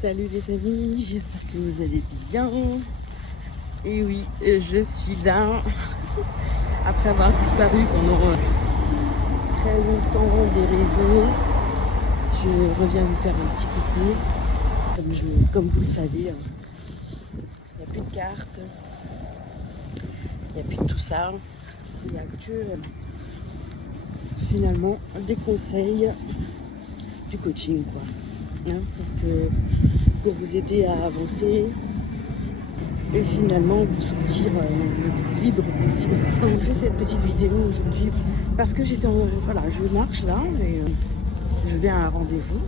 Salut les amis, j'espère que vous allez bien. Et oui, je suis là. Après avoir disparu pendant très longtemps des réseaux, je reviens vous faire un petit coucou. Comme vous le savez, il n'y a plus de cartes, il n'y a plus de tout ça. Il n'y a que finalement des conseils, du coaching quoi. Pour vous aider à avancer et finalement vous sentir le plus libre possible. Je vous fais cette petite vidéo aujourd'hui parce que je marche là et je viens à un rendez-vous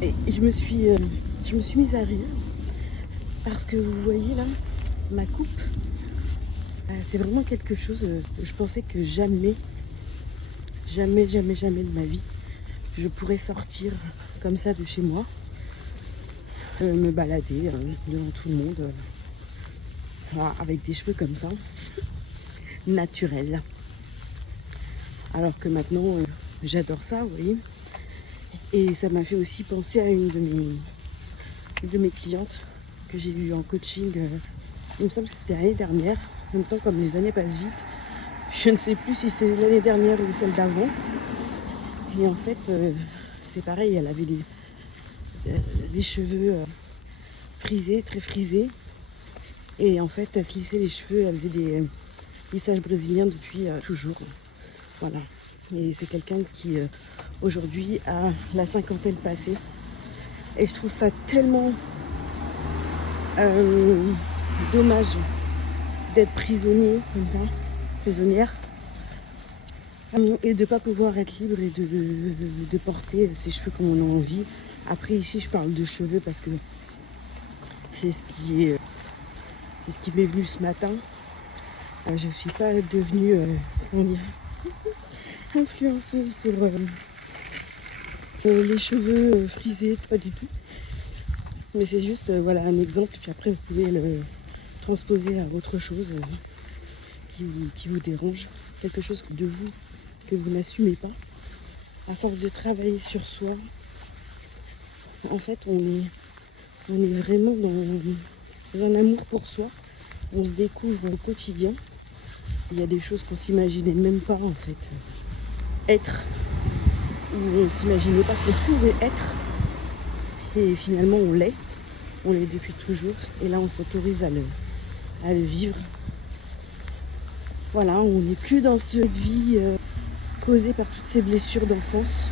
et je me suis mise à rire parce que vous voyez là ma coupe, c'est vraiment quelque chose. Je pensais que jamais de ma vie je pourrais sortir comme ça de chez moi, me balader devant tout le monde, avec des cheveux comme ça, naturels. Alors que maintenant, j'adore ça, vous voyez. Et ça m'a fait aussi penser à une de mes clientes que j'ai eue en coaching, il me semble que c'était l'année dernière. En même temps, comme les années passent vite, je ne sais plus si c'est l'année dernière ou celle d'avant. Et en fait, c'est pareil, elle avait des cheveux frisés, très frisés. Et en fait, elle se lissait les cheveux, elle faisait des lissages brésiliens depuis toujours. Voilà. Et c'est quelqu'un qui, aujourd'hui, a la cinquantaine passée. Et je trouve ça tellement dommage d'être prisonnier comme ça, prisonnière. Et de ne pas pouvoir être libre et de porter ses cheveux comme on a envie. Après ici je parle de cheveux parce que c'est ce qui m'est venu ce matin. Je ne suis pas devenue influenceuse pour les cheveux frisés, pas du tout. Mais c'est juste un exemple, puis après vous pouvez le transposer à autre chose qui vous dérange, quelque chose de vous que vous n'assumez pas. À force de travailler sur soi, en fait, on est vraiment dans un amour pour soi. On se découvre au quotidien. Il y a des choses qu'on s'imaginait même pas, en fait, être, ou on ne s'imaginait pas qu'on pouvait être. Et finalement, on l'est depuis toujours. Et là, on s'autorise à le vivre. Voilà, on n'est plus dans cette vie causée par toutes ces blessures d'enfance.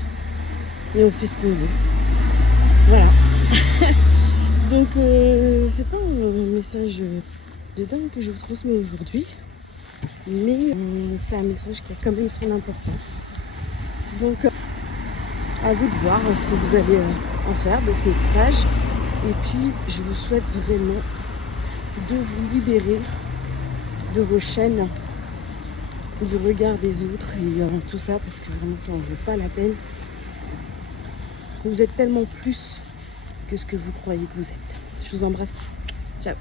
Et on fait ce qu'on veut. Voilà. Donc, c'est pas un message de dingue que je vous transmets aujourd'hui. Mais c'est un message qui a quand même son importance. Donc, à vous de voir ce que vous allez en faire de ce message. Et puis, je vous souhaite vraiment de vous libérer de vos chaînes, du regard des autres et tout ça, parce que vraiment ça en vaut pas la peine. Vous êtes tellement plus que ce que vous croyez que vous êtes. Je vous embrasse. Ciao.